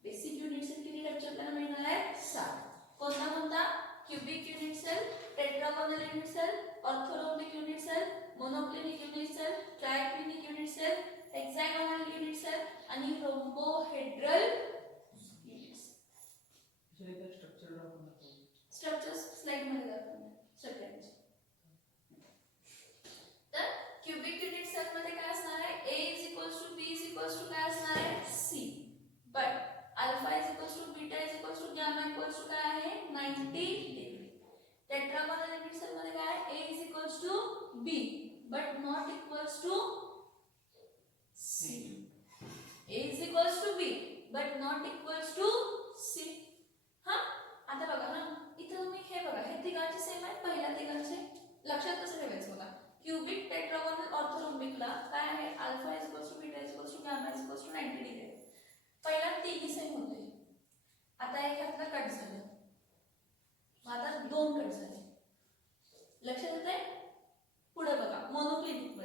बेसिक युनिट सेल किती टाइपचे आपल्याला मिळणार आहे, 7. कोणता, cubic unit cell, tetragonal unit cell, orthorhombic unit cell, monoclinic unit cell, triclinic unit cell, hexagonal unit cell आणि rhombohedral unit cell. Structures slide मध्ये दाखवले सगळ्यांचे. तर क्यूबिक युनिट सेल मध्ये काय असणार आहे, A is equals to B is equals to काय असणार आहे, C. But alpha is equals to beta is equals to gamma equals to काय आहे, 90 डिग्री. टेट्रागोनल युनिट सेल मध्ये काय आहे, A is equals to B but not equals to C. A is equals to B but not equals to C. हा आता बघा ना, इथं तुम्ही हे बघा, हे तिघांचे सेम आहेत, पहिल्या तिघांचे लक्षात कसं ठेवायचं बघा. क्यूबिक, टेट्रागोनल, ऑर्थोरोम्बिकला काय आहे, alpha is equals to beta is equals to gamma is equals to 90 degree. पहिला तिघी सेम होते, आता एक ह्यातलं कट झालं, मग आता 2 कट झाले. लक्षात येतंय. पुढे बघा मोनोक्लिनिक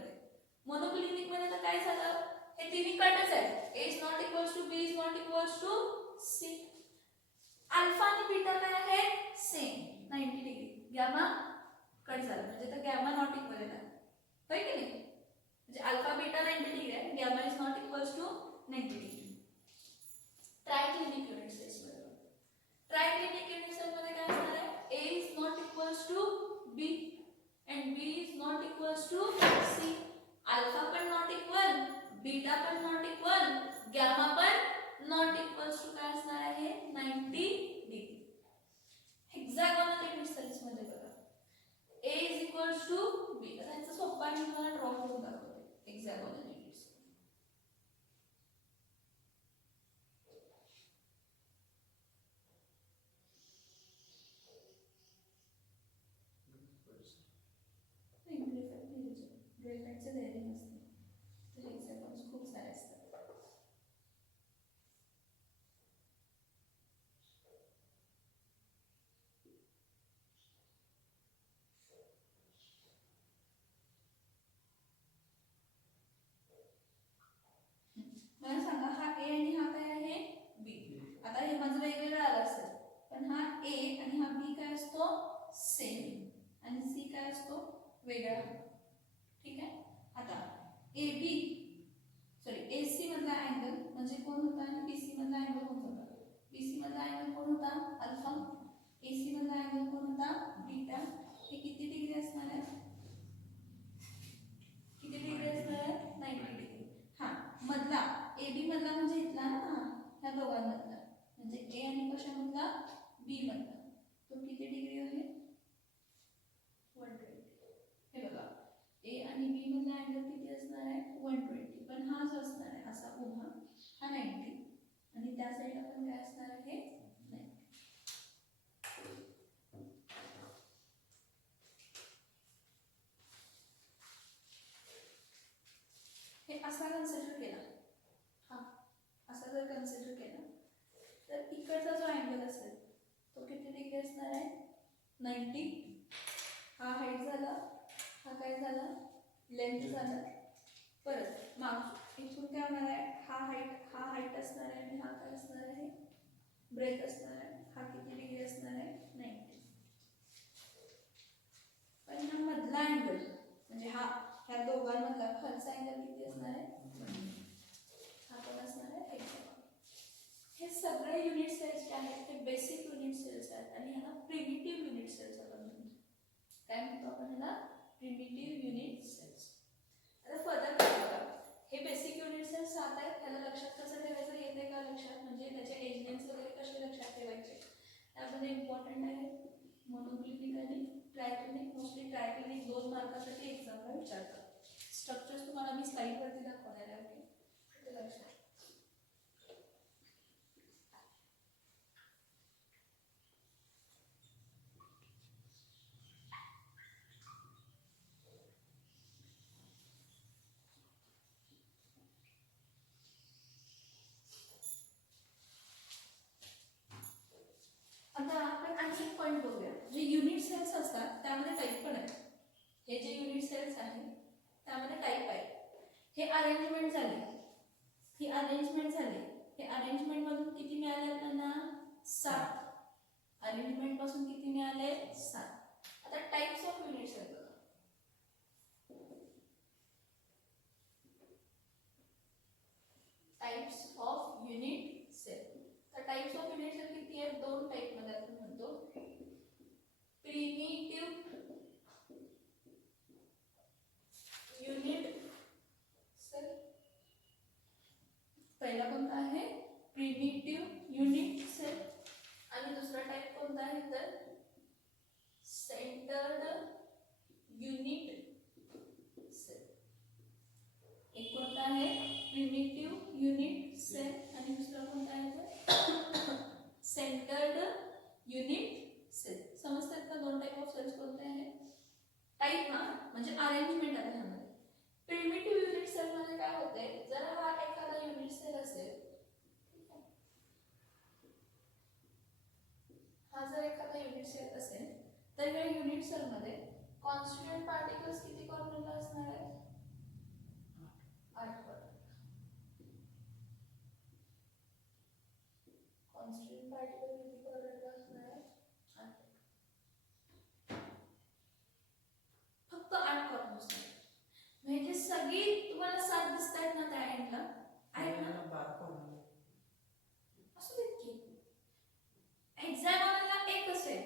मध्ये तर काय झालं, हे तिन्ही कटच आहेत. A is not equals to B is not equals to C. Alpha आणि बीटा काय आहे, सेम 90 डिग्री. गॅमा कट झाला म्हणजे तर गॅमा नॉट इक्वल आहे, होय की नाही, म्हणजे अल्फा बीटा 90 डिग्री आहे, gamma is not equals to 90 degree. Triclinic unit cells मध्ये, ट्रायक्लिनिक युनिट सेल मध्ये काय असणार आहे, A is not equals to B and B is not equals to C. Alpha पण नॉट इक्वल, बीटा पण नॉट इक्वल, गॅमा पण नॉट इक्वल्स टू काय असणार आहे, 90 डिग्री. हेक्सागोनल युनिट सेल्स मध्ये बघा, A is equals to B. आता याचा सोपा मी तुम्हाला ड्रॉ करून दाखवते हेक्सागोनल युनिट सेल. ग्रेफाइटचे धैर्य नसते, तर हेक्सागॉन्स खूप सारे असतात. मला सांगा, हा A आणि हा काय आहे, B. आता हे माझं वेगवेगळं आलं असेल, पण हा A आणि हा B काय असतो, सेम, आणि C काय असतो, वेगळा. ठीक आहे. आता AB AC मधला अँगल म्हणजे कोण होता आणि BC मधला अँगल कोण होता, BC मधला अँगल कोण होता, अल्फा. AC मधला अँगल कोण होता, बीटा. हे किती डिग्री असणार आहे, किती डिग्री असणार आहे, 90 डिग्री. हा मधला AB मधला म्हणजे इथला ना, ह्या दोघांमधला म्हणजे A आणि कशामधला, B मधला, तो किती डिग्री आहे, 120. हे बघा, A आणि B मधला अँगल किती असणार आहे, 120. पण हा जो असणार आहे असा उभा, हा 90 आणि त्या साईडला पण काय असणार आहे, 90. असणार आहे 90. हा हाईट झाला, हा काय झाला लेंथ झाला. परत माग इथून काय होणार आहे, हा हाईट असणार आहे आणि हा काय असणार आहे ब्रेथ असणार आहे. हा किती डिग्री असणार आहे 90. पण हा मधला अँगल म्हणजे हा ह्या दोघांमधला खालचा अँगल किती असणार आहे, हा पण असणार आहे 1. हे सगळे युनिट सेल्स जे आहेत ते बेसिक युनिट सेल्स आहेत आणि ह्याला प्रिमिटिव्ह युनिट सेल्स आपण म्हणतो. काय म्हणतो आपण ह्याला, प्रिमिटिव्ह युनिट सेल्स. आता फर्दर काय बघा, हे बेसिक युनिट सेल्स 7 आहेत. त्याला लक्षात कसं ठेवायचं येते का लक्षात, म्हणजे त्याचे एजनेम्स वगैरे कसे लक्षात ठेवायचे त्यामध्ये इम्पॉर्टंट आहे. मोनोक्लिनिक आणि ट्रायक्लिनिक. मोस्टली ट्रायक्लिनिक 2 मार्कासाठी एक्झामला विचारतात. स्ट्रक्चर्स तुम्हाला मी स्लाइडवरती दाखवणार आहे. ओके, ते लक्षात. आता आपण आणखी एक पॉईंट बघूया. जे युनिट सेल्स असतात त्यामध्ये टाईप पण आहेत. हे जे युनिट सेल्स आहेत त्यामध्ये टाईप आहे. हे अरेंजमेंट झाले, ही अरेंजमेंट झाली. हे अरेंजमेंट मधून किती मिळाले आपल्याला 7. अरेंजमेंट पासून किती मिळाले 7. आता टाइप्स ऑफ युनिट सेल बघा. Types of unit cell. तर टाइप्स ऑफ युनिट सेल किती आहेत, 2 टाइप मध्ये आपण म्हणतो. प्रिमिटिव्ह युनिट सेल, पहिला कोणता आहे प्रिमिटिव्ह युनिट सेल, आणि दुसरा टाइप कोणता आहे तर सेंटर्ड युनिट सेल. एक कोणता आहे प्रिमिटिव्ह युनिट सेल आणि दुसरा कोणता आहे तर सेंटर्ड युनिट सेल. समजतात का 2 टाइप ऑफ सेल्स कोणते आहेत. टाइप हा म्हणजे अरेंजमेंट आहे ह्यामध्ये. प्रिमिटिव्ह युनिट सेल मध्ये काय होते, जर हा एखादा युनिट सेल असेल, हा जर एखादा युनिट सेल असेल तर या युनिट सेल मध्ये कॉन्स्टिट्यूएंट पार्टिकल्स किती कॉर्नरला असणार आहेत 8 कॉर्नर. कॉन्स्टिट्यूएंट पार्टिकल किती कॉर्नरला असणार आहेत 8. फक्त 8 कॉर्नर्स आहेत. म्हणजे सगळी तुम्हाला 7 दिसतायत ना त्या एंडला आहेत ना, 12 कॉर्नर असू देत की. हेक्सागोनलला 1 असेल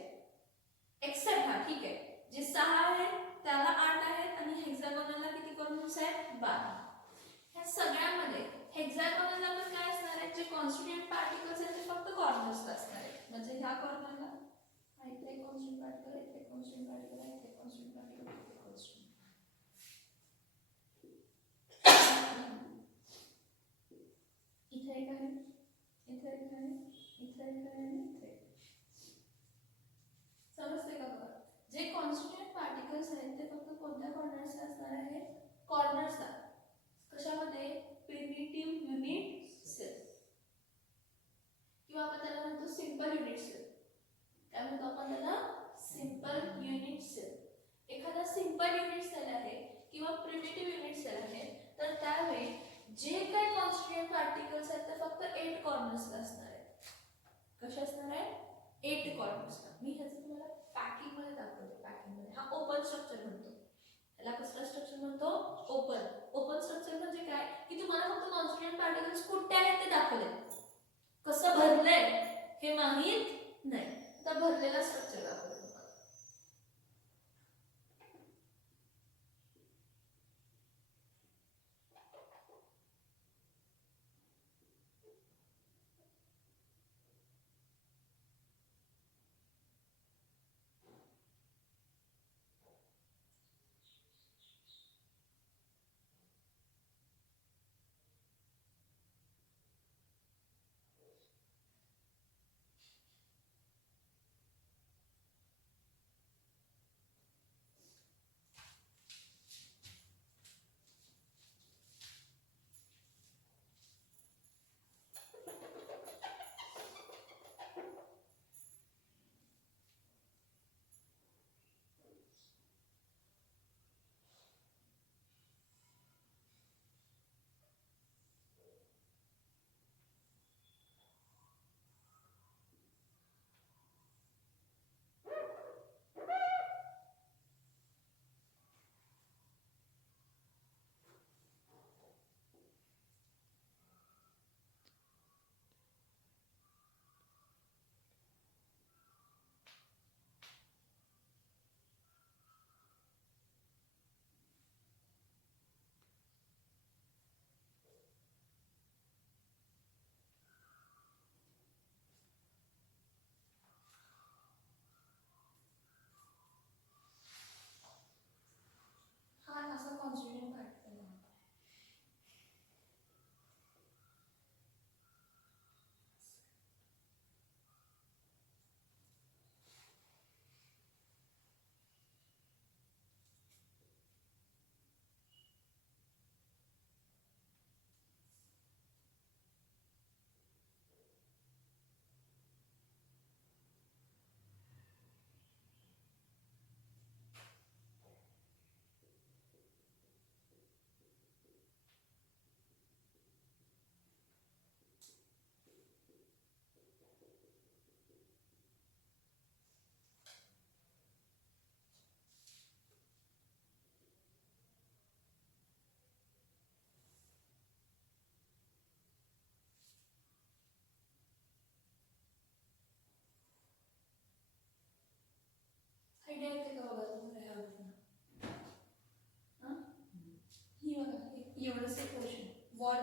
एक्सेप्ट हा, ठीक आहे, जे 6 आहेत त्याला 8 आहेत आणि हेक्सागोनलला किती कॉर्नर्स आहेत 12. ह्या सगळ्यामध्ये हेक्सागोनलला पण काय असणार आहे, जे कॉन्स्टिट्यूएंट पार्टिकल्स आहेत ते फक्त कॉर्नर्सला असणार आहेत. म्हणजे ह्या कॉर्नरला इथे एक कॉन्स्टिट्यूएंट पार्टिकल, इथे एक कॉन्स्टिट्यूएंट पार्टिकल आहे, इथे एक कॉन्स्टिट्यूएंट पार्टिकल, इथे एक कॉन्स्टिट्यूएंट. इथे एक आहे, इथे एक आहे, इथे एक आहे आणि इथे. समजते का बघा, जे कॉन्स्टिट्यूएंट पार्टिकल्स आहेत ते फक्त कोणत्या कॉर्नर्सला असणार आहे, कॉर्नर्सला. कशामध्ये प्रिमिटिव्ह युनिट सेल, किंवा आपण त्याला म्हणतो सिंपल युनिट सेल. काय म्हणतो आपण त्याला, सिंपल युनिट सेल. एखादा सिंपल युनिट सेल आहे किंवा प्रिमिटिव्ह युनिट सेल आहे तर त्यावेळी जे काही कॉन्स्टिट्यूएंट पार्टिकल्स आहेत ते फक्त 8 कॉर्नर्सला असणार आहेत. कशा असणार आहे 8 कॉर्नर्सला. मी ह्याचं तुम्हाला पॅकिंग मध्ये दाखवते. पॅकिंग मध्ये हा ओपन स्ट्रक्चर म्हणतो. याला कसला स्ट्रक्चर म्हणतो, ओपन. ओपन स्ट्रक्चर म्हणजे काय की तुम्हाला फक्त कॉन्स्टिट्यूएंट पार्टिकल्स कुठे आहेत ते दाखवले, कसं भरलंय हे माहित नाही. आता भरलेला स्ट्रक्चर दाखवते.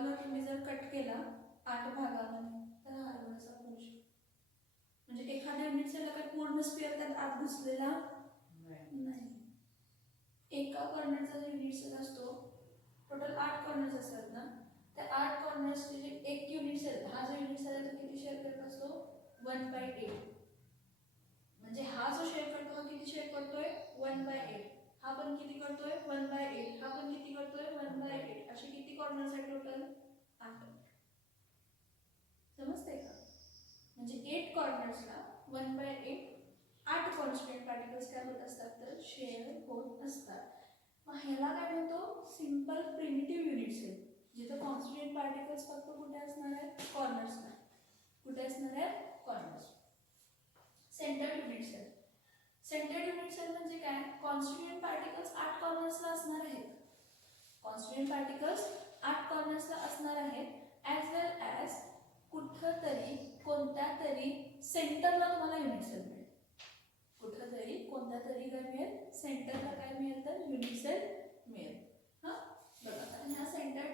हरवला तुम्ही जर कट केला 8 भागामध्ये तर हरवलाच आपण म्हणजे एखाद्या युनिट सेलला काय पूर्ण स्पेअर त्यात आत घुसलेला नाही. एका कॉर्नरचा जो युनिट सेल असतो टोटल 8 कॉर्नर्स असतात ना, त्या 8 कॉर्नर्सचे जे एक युनिट सेल, हा जो युनिट सेल आहे तो किती शेअर करत असतो 1/8. म्हणजे हा जो शेअर करतो हा किती शेअर करतोय 1/8. हा पण किती करतोय 1/8. हा पण किती करतोय 1/8. असे किती कॉर्नर्स आहेत टोटल 8. समजते का? म्हणजे 8 कॉर्नर्सला 1/8 8 कॉन्स्टंट पार्टिकल्स काय होत असतात तर शेअर होत असतात. मग ह्याला काय म्हणतो सिंपल प्रिमिटिव्ह युनिट सेल, जिथे कॉन्स्टंट पार्टिकल्स फक्त कुठे असणार आहेत कॉर्नर्सला. कुठे असणार आहेत corners. Centred unit cell. Centred unit cell म्हणजे काय, कॉन्स्टिट्यूएंट पार्टिकल्स 8 कॉर्नर्सला असणार आहेत. कॉन्स्टिट्यूएंट पार्टिकल्स 8 कॉर्नर्सला असणार आहेत ॲज वेल ॲज कुठं तरी कोणत्या तरी सेंटरला तुम्हाला युनिट सेल मिळेल. कुठं तरी कोणत्या तरी काय मिळेल सेंटरला काय मिळेल तर युनिट सेल मिळेल. हां बघा, ह्या सेंटर्ड